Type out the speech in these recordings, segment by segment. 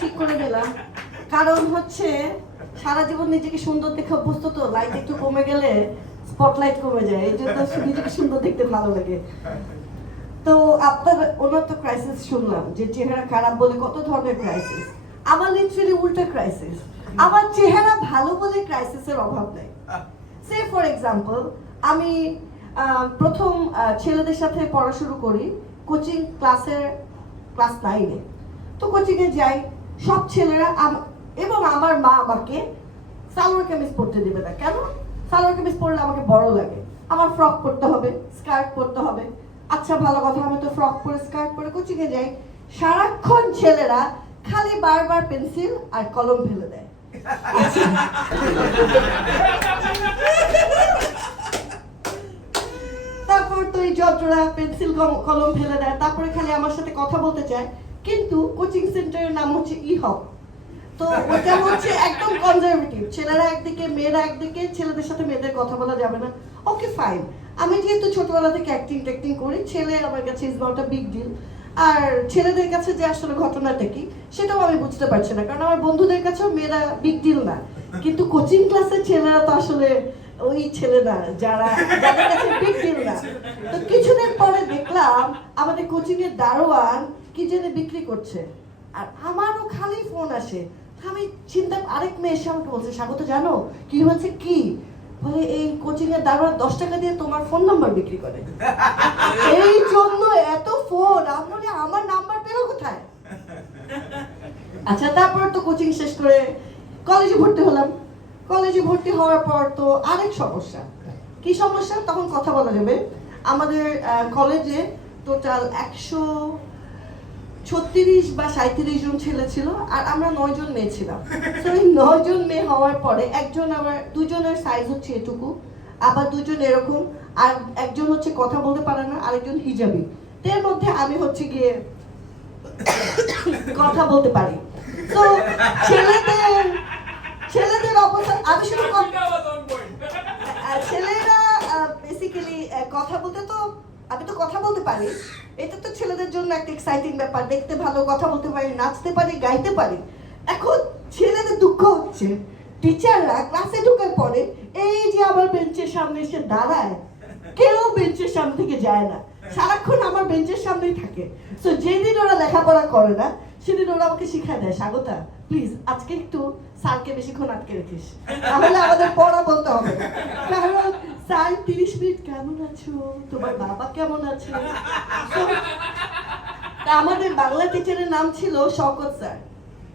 ঠিক করে নিলাম, কারণ হচ্ছে সারা জীবন নিজেকে সুন্দর দেখে অভ্যস্ত, তো লাইট একটু কমে গেলে স্পটলাইট কমে যায়, এই জন্য নিজেকে সুন্দর দেখতে ভালো লাগে। তো আপনার ওনার তো ক্রাইসিস শুনলাম যে চেহারা খারাপ বলে কত ধরনের ক্রাইসিস। আমার লিটারালি উল্টা ক্রাইসিস, আমার চেহারা ভালো বলে ক্রাইসিসের অভাব নেই। সে ফর এক্সাম্পল, আমি প্রথম ছেলেদের সাথে পড়া শুরু করি কোচিং ক্লাস 9-এ। তো কোচিংয়ে যাই, সব ছেলেরা এবং আমার মা আমাকে সালোয়ার কামিজ পরতে দেবে না। কেন? সালোয়ার কামিজ পরলে আমাকে বড় লাগে, আমার ফ্রক পরতে হবে, স্কার্ট পরতে হবে। আচ্ছা ভালো কথা, আমি তো ফ্রক পরে স্কার্ট পরে কোচিংয়ে যাই, সারাক্ষণ ছেলেরা খালি বারবার পেন্সিল আর কলম ফেলে দেয়। তারপর তো এই যতরা পেন্সিল কলম ফেলে দেয়, তারপরে খালি আমার সাথে কথা বলতে চায়। কিন্তু কোচিং সেন্টারের নাম হচ্ছে ইহব, তো ওটা হচ্ছে একদম কনজারভেটিভ, ছেলেরা একদিকে মেয়েরা একদিকে, ছেলেদের সাথে মেয়েদের কথা বলা যাবে না। ওকে ফাইন, আমি যেহেতু ছোটবেলা থেকে অ্যাক্টিং করি, ছেলে আমার কাছে is not a big deal. আর ছেলেদের কাছে যে আসলে ঘটনাটা কি সেটাও আমি বুঝতে পারছি না, কারণ আমার বন্ধুদের কাছেও মেয়েরা বিগ ডিল না, কিন্তু কোচিং ক্লাসের ছেলেরা তো আসলে ওই ছেলে না যাদের কাছে বিগ ডিল না। তো কিছুদিন পরে দেখলাম আমাদের কোচিং এর দারোয়ান কি যেন বিক্রি করছে, আর আমারও খালি ফোন আসে। আমি চিন্তা, আরেক মেয়ে এসে আমাকে বলছে, স্বাগত জানো কি হয়েছে? কি বলে, এই কোচিং এর দারোয়ান 10 টাকা দিয়ে তোমার ফোন নাম্বার বিক্রি করে, এই জন্য এত ফোন। আমি আমার নাম্বার পেলো কোথায়? আচ্ছা, তারপর তো কোচিং শেষ করে কলেজে ভর্তি হলাম। কলেজে ভর্তি হওয়ার পর তো আরেক সমস্যা। কি সমস্যা? তখন কথা বলা যাবে। আমাদের কলেজে টোটাল 136 বা 37 জন ছেলে ছিল, আর আমরা 9 জন মেয়ে ছিলাম। তো এই 9 জন মেয়ে হওয়ার পরে দুজনের সাইজ হচ্ছে এটুকু, আবার দুজন এরকম, আর একজন হচ্ছে কথা বলতে পারে না, আরেকজন হিজাবি। এর মধ্যে আমি হচ্ছে গিয়ে কথা বলতে পারি। তো ছেলেদের অবস্থা, আমি শুধু ছেলেরা বেসিক্যালি কথা বলতে, তো আমি তো কথা বলতে পারি, এটা তো ছেলেদের জন্য একটা এক্সাইটিং ব্যাপার, দেখতে ভালো, কথা বলতে পারি, নাচতে পারি, গাইতে পারি। এখন ছেলেদের দুঃখ হচ্ছে টিচাররা ক্লাসে ঢোকার পরে এই যে আমার বেঞ্চের সামনে এসে দাঁড়ায়, কেউ বেঞ্চের সামনে থেকে যায় না, সারাক্ষণ আমার বেঞ্চের সামনেই থাকে। তো যেদিন ওরা লেখাপড়া করে না সেদিন ওরা আমাকে শিখায় দেয়, স্বাগতা প্লিজ আজকে একটু স্যারকে বেশিক্ষণ আটকে রেখিস, তাহলে আমাদের পড়া বলতে হবে। কারণ স্যার 30 মিনিট কেমন আছো, তোমার বাবা কেমন আছে। আমাদের বাংলা টিচারের নাম ছিল শওকত স্যার।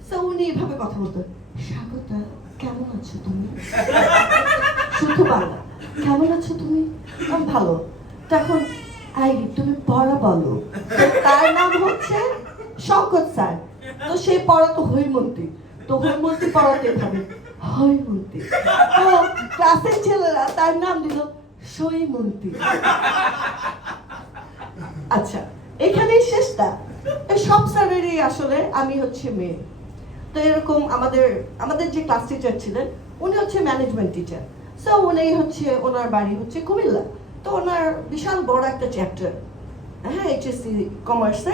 তো উনি এভাবে কথা বলতেন, স্বাগতা কেমন আছো তুমি, শুধু বাংলা, কেমন আছো তুমি? ভালো। তখন তুমি পড়া বলো। তার নাম হচ্ছে শওকত স্যার। তো সে পড়াতো হৈমন্তী, তো হৈমন্তী পড়াতে এভাবে, হৈমন্তী। তো ক্লাসের ছেলেরা তার নাম দিল সইমন্তী। আচ্ছা, এখানেই শেষটা। সব স্যারেরই আসলে আমি হচ্ছে মেয়ে। তো এরকম আমাদের যে ক্লাস টিচার ছিলেন উনি হচ্ছে ম্যানেজমেন্ট টিচার। সো উনি হচ্ছে, ওনার বাড়ি হচ্ছে কুমিল্লা। তো ওনার বিশাল বড় একটা চ্যাপ্টার, হ্যাঁ, এইচএসসি কমার্সে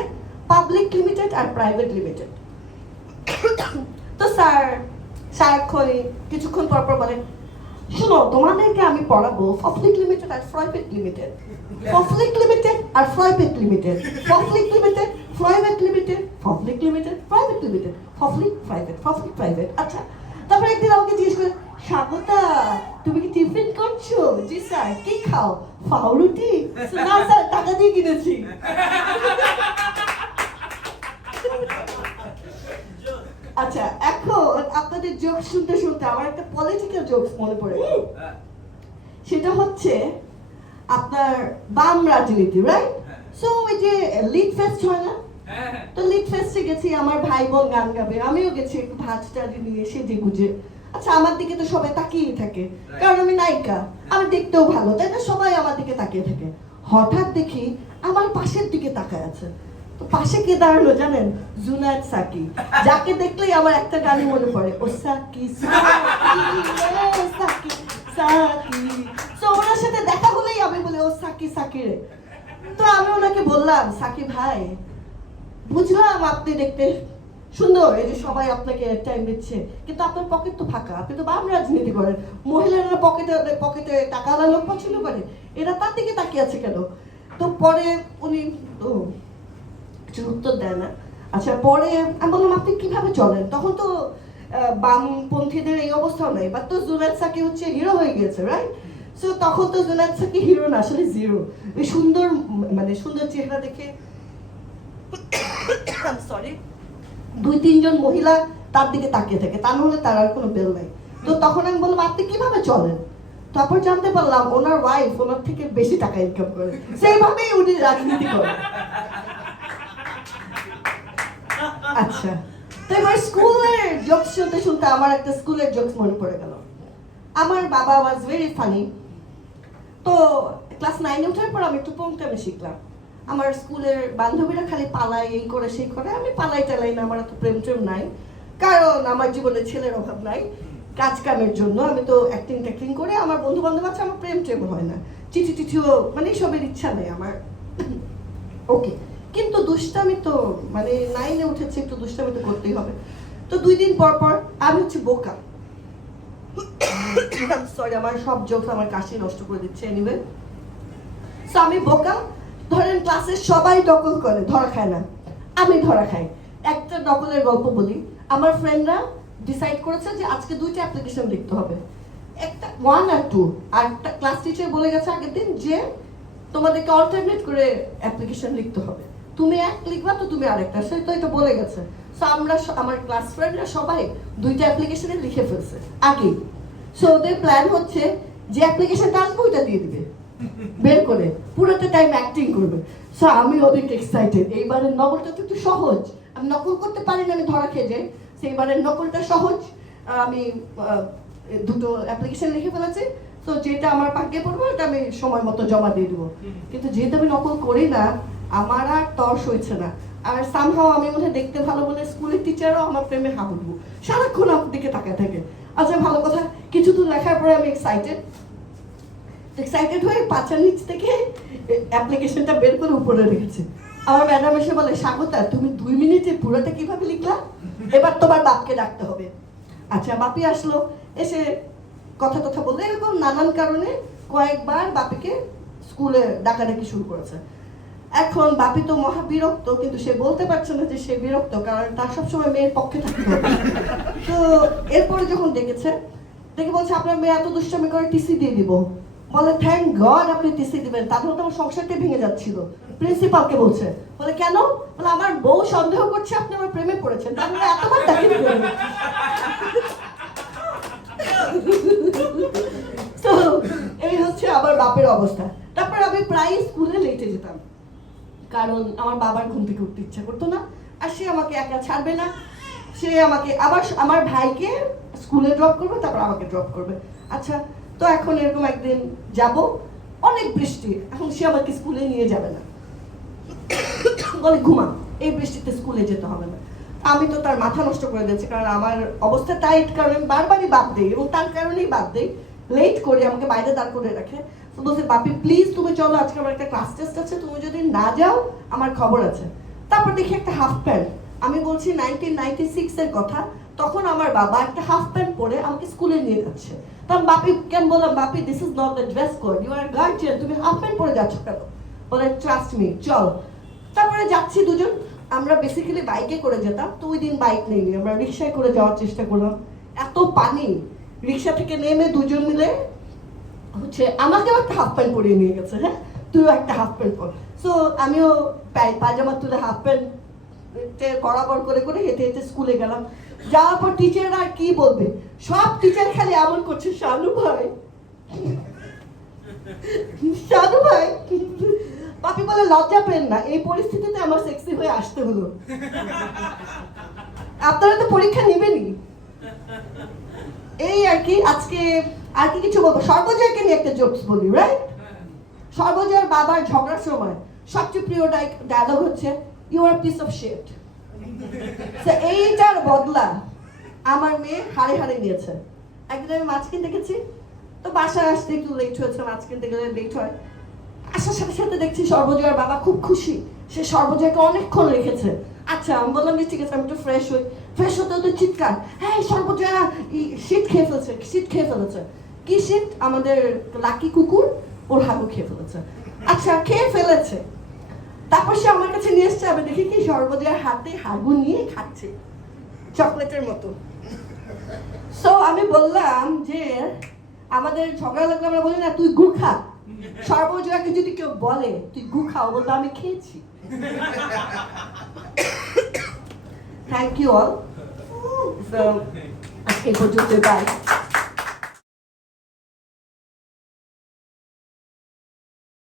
পাবলিক লিমিটেড আর প্রাইভেট লিমিটেড। তো স্যার সারাক্ষণই কিছুক্ষণ পর পর বলেন, শোনো তোমাদেরকে আমি পড়াবো পাবলিক লিমিটেড আর প্রাইভেট লিমিটেড, পাবলিক লিমিটেড আর private limited, public limited private limited, public limited private limited, public private. আচ্ছা, তারপর একদিন আমাকে জিজ্ঞেস করে, স্বাগতা তুমি কি টিফিন করছো? জি স্যার। কি খাও? পাউরুটি? না স্যার, টাকা দিয়ে কিনেছি। আচ্ছা, এখন আপনাদের জোক শুনতে শুনতে আমার একটা পলিটিক্যাল জোকস মনে পড়ে গেল। সেটা হচ্ছে আপনার বাম রাজনীতি, রাইট? সো ওই যে লিড ফেস্ট হয় না, তো লিড ফেস্টে গেছি, আমার ভাই বোন গান গাবে, আমিও গেছি একটু ভাজটাজি নিয়ে সেজে গুজে। আচ্ছা, আমার দিকে তো সবাই তাকিয়ে থাকে, কারণ আমি নায়িকা, আমি দেখতেও ভালো, তাই না? সবাই আমার দিকে তাকিয়ে থাকে। হঠাৎ দেখি আমার পাশের দিকে তাকায় আছে। তো পাশে কে দাঁড়ালো জানেন? জুনায়েদ সাকি, যাকে দেখলেই আমার একটা গানই মনে পড়ে, ও সাকি সাকি সাকি। তো ওনার সাথে দেখা হলেই আমি বলি, ও সাকি সাকি রে। তো আমি ওনাকে বললাম, সাকি ভাই, বুঝলাম আপনি দেখতে সুন্দর, এই যে সবাই আপনাকে টাইম দিচ্ছে, কিন্তু আপনার পকেট তো ফাঁকা, আপনি তো বাম রাজনীতি করেন। মহিলারা পকেটে পকেটে টাকাওয়ালা লোক পছন্দ করে, এরা তার দিকে তাকিয়ে আছে কেন? তো পরে উনি উত্তর দেয় না। আচ্ছা, পরে আমি বললাম আপনি কিভাবে চলেন? তখন তো বামপন্থীদের এই অবস্থাও নাই, বাট তো জুনায়েদ সাকি হচ্ছে হিরো হয়ে গেছে, রাইট? সো তখন তো জুনায়েদ সাকি হিরো না, আসলে জিরো। ওই সুন্দর, মানে সুন্দর চেহারা দেখে সরি 2-3 জন মহিলা তার দিকে তাকিয়ে থাকে, তা নাহলে তার আর কোনো বেল নাই। তো তখন আমি বললাম আপনি কিভাবে চলেন? তারপর জানতে পারলাম ওনার ওয়াইফ ওনার থেকে বেশি টাকা ইনকাম করে, সেইভাবেই উনি রাজনীতি করেন। আচ্ছা, তো এবার স্কুলের জোকস শুনতে শুনতে আমার একটা স্কুলের জোকস মনে পড়ে গেল। আমার বাবা ওয়াজ ভেরি ফানি। তো ক্লাস 9-এ ওঠার পর আমি একটু পংক্টামি শিখলাম। আমার স্কুলের বান্ধবীরা খালি পালাই, এই করে সেই করে, আমি পালাই টালাই না, আমার এত প্রেম ট্রেম নাই, কারণ আমার জীবনে ছেলের অভাব নাই। কাজ কামের জন্য আমি তো অ্যাক্টিং ট্যাক্টিং করে, আমার বন্ধু বান্ধব আছে, আমার প্রেম ট্রেম হয় না, চিঠি টিঠিও মানে সবের ইচ্ছা নেই আমার। ওকে, কিন্তু দুষ্টামি তো মানে 9-এ উঠেছে, একটু দুষ্টামি তো করতেই হবে। তো 2 দিন পর পর আমি হচ্ছে বোকা। সরি, আমার সব জোকস আমার কাশি নষ্ট করে দিচ্ছে। এনিওয়ে, সো আমি বোকা। ধরেন ক্লাসে সবাই নকল করে, ধরা খায় না, আমি ধরা খাই। একটা নকলের গল্প বলি। আমার ফ্রেন্ডরা ডিসাইড করেছে যে আজকে 2টা অ্যাপ্লিকেশন লিখতে হবে, একটা 1 আর 2। আর ক্লাস টিচার বলে গেছে আগের দিন যে তোমাদেরকে অল্টারনেট করে অ্যাপ্লিকেশন লিখতে হবে, তুমি এক লিখবা তো তুমি আরেকটা, সে তো এটা বলে গেছে। সো আমরা আমার ক্লাস ফ্রেন্ডরা সবাই 2টা অ্যাপ্লিকেশনে লিখে ফেলছে আগে। সো ওদের প্ল্যান হচ্ছে যে অ্যাপ্লিকেশনটা আসবে ওইটা দিয়ে দিবে বের করে, পুরোটা টাইম অ্যাক্টিং করবে। সো আমি অনেক এক্সাইটেড, এইবারের নকলটা তো একটু সহজ, আমি নকল করতে পারি না, আমি ধরা খেয়ে যাই। সেইবারের নকলটা সহজ, আমি 2টো অ্যাপ্লিকেশন লিখে ফেলেছি। তো যেটা আমার ভাগ্যে পড়বে ওটা আমি সময় মতো জমা দিয়ে দেবো। কিন্তু যেহেতু আমি নকল করি না, আমার আর তর্স হয়েছে না। আর সামহাও আমি মনে দেখতে ভালো বলে স্কুলের টিচারও আমার প্রেমে হাবুডবু, সারাক্ষণ আমার দিকে তাকায় থাকে। আচ্ছা ভালো কথা, কিছু দূর লেখার পরে আমি এক্সাইটেড হয়ে পাচার নিচ থেকে অ্যাপ্লিকেশনটা বের করে উপরে রেখেছি। আমার ম্যাডাম এসে বলে, স্বাগতা তুমি 2 মিনিটে পুরোটা কিভাবে লিখলা? এবার তোমার বাপকে ডাকতে হবে। আচ্ছা, বাপি আসলো, এসে কথা বললো, এরকম নানান কারণে কয়েকবার বাপিকে স্কুলে ডাকাডাকি শুরু করেছে। এখন বাপি তো মহা বিরক্ত, কিন্তু সে বলতে পারছে না যে সে বিরক্ত, কারণ তার সবসময় মেয়ের পক্ষে থাকতে হবে। তো এরপরে যখন দেখে বলছে আপনার মেয়ে এত দুষ্টামি করে টিসি দিয়ে দিব। বলে থ্যাংক গড আপনি টিসি দিবেন, তাহলে তো আমার সংসারটা ভেঙে যাচ্ছিল। প্রিন্সিপালকে বলছে, বলে কেন? বলে আমার বউ সন্দেহ করছে আপনি আমার প্রেমে পড়েছেন, তাহলে এতবার ডাকি দিবেন। তো এই হচ্ছে আমার বাপের অবস্থা। তারপর আমি প্রায় স্কুলে লেটে যেতাম, কারণ আমার বাবার ঘুম থেকে উঠতে ইচ্ছা করতো না, আর সে আমাকে একা ছাড়বে না, সে আমাকে আবার আমার ভাইকে স্কুলে ড্রপ করবে, তারপর আমাকে ড্রপ করবে। আচ্ছা, তো এখন এরকম একদিন যাব, অনেক বৃষ্টি, এখন সে আমাকে স্কুলে নিয়ে যাবে না, বলে ঘুমা, এই বৃষ্টিতে স্কুলে যেতে হবে না। আমি তো তার মাথা নষ্ট করে দিয়েছি, কারণ আমার অবস্থা টাইট, কারণ আমি বারবারই বাদ দিই, এবং তার কারণেই বাদ দিই, লেট করে আমাকে বাইরে দাঁড় করে রাখে। তো বলছে বাপি প্লিজ তুমি চলো, আজকে আমার একটা ক্লাস টেস্ট আছে, তুমি যদি না যাও আমার খবর আছে। তারপর দেখি একটা হাফ প্যান্ট, আমি বলছি 1996 এর কথা, তখন আমার বাবা একটা হাফ প্যান্ট পরে আমাকে স্কুলে নিয়ে যাচ্ছে। তখন বাপি কেন বললাম, বাপি this is not the dress code, you are guardian, তুমি হাফ প্যান্ট পরে যাচ্ছ কেন? বলে ট্রাস্ট মি, চল। তারপরে যাচ্ছি দুজন, আমরা বেসিক্যালি বাইকে করে যেতাম, তো ওই দিন বাইক নেই, আমরা রিক্সায় করে যাওয়ার চেষ্টা করলাম। এত পানি, রিক্সা থেকে নেমে দুজন মিলে হচ্ছে আমাকেও একটা হাফ প্যান্ট পরিয়ে নিয়ে গেছে, হ্যাঁ তুইও একটা হাফ প্যান্ট পর। সো আমিও পায়জামা তুলে হাফ প্যান্ট বরাবর করে করে হেঁটে হেঁটে স্কুলে গেলাম। যাওয়ার পর টিচাররা আর কি বলবে, সব টিচার খালি এমন করছে, শানু ভাই শানু ভাই। পাপি বলে লজ্জা পেন না, এই পরিস্থিতিতে আমার সেক্সি হয়ে আসতে হলো, আপনারা তো পরীক্ষা নেবেনই। এই আর কি। আজকে আর কি কিছু বলবো, সর্বজয়কে নিয়ে একটা জোকস বলি, রাইট? সর্বজয়ের বাবার ঝগড়ার সময় সবচেয়ে প্রিয় ডায়লগ হচ্ছে you are piece of shit. এইটার বদলা আমার মেয়ে হাড়ে হাড়ে নিয়েছে। একদিন আমি মাছ কিনতে গেছি, তো বাসায় আসতে একটু লেট হয়েছে, মাছ কিনতে গেলে লেট হয়। আসার সাথে সাথে দেখছি সর্বজয়ের বাবা খুব খুশি, সে সর্বজয়কে অনেকক্ষণ রেখেছে। আচ্ছা আমি বললাম যে ঠিক আছে আমি একটু ফ্রেশ হই, ফ্রেশ হতে হতে চিৎকার, হ্যাঁ সর্বজয়া শীত খেয়ে ফেলেছে, শীত খেয়ে ফেলেছে। কি শীত? আমাদের লাকি কুকুর ওর হাগু খেয়ে ফেলেছে। আচ্ছা খেয়ে ফেলেছে, তারপর সে আমার কাছে নিয়ে এসছে, আমি দেখি কি সর্বজয়ার হাতে হাগু নিয়ে খাচ্ছে চকলেটের মতো। সো আমি বললাম যে আমাদের ঝগড়া লাগলে আমরা বলি না তুই গু খা, সর্বজয়াকে যদি কেউ বলে তুই গু খাও, বলবো আমি খেয়েছি। Thank you all. সো আজকে পর্যন্ত বাই।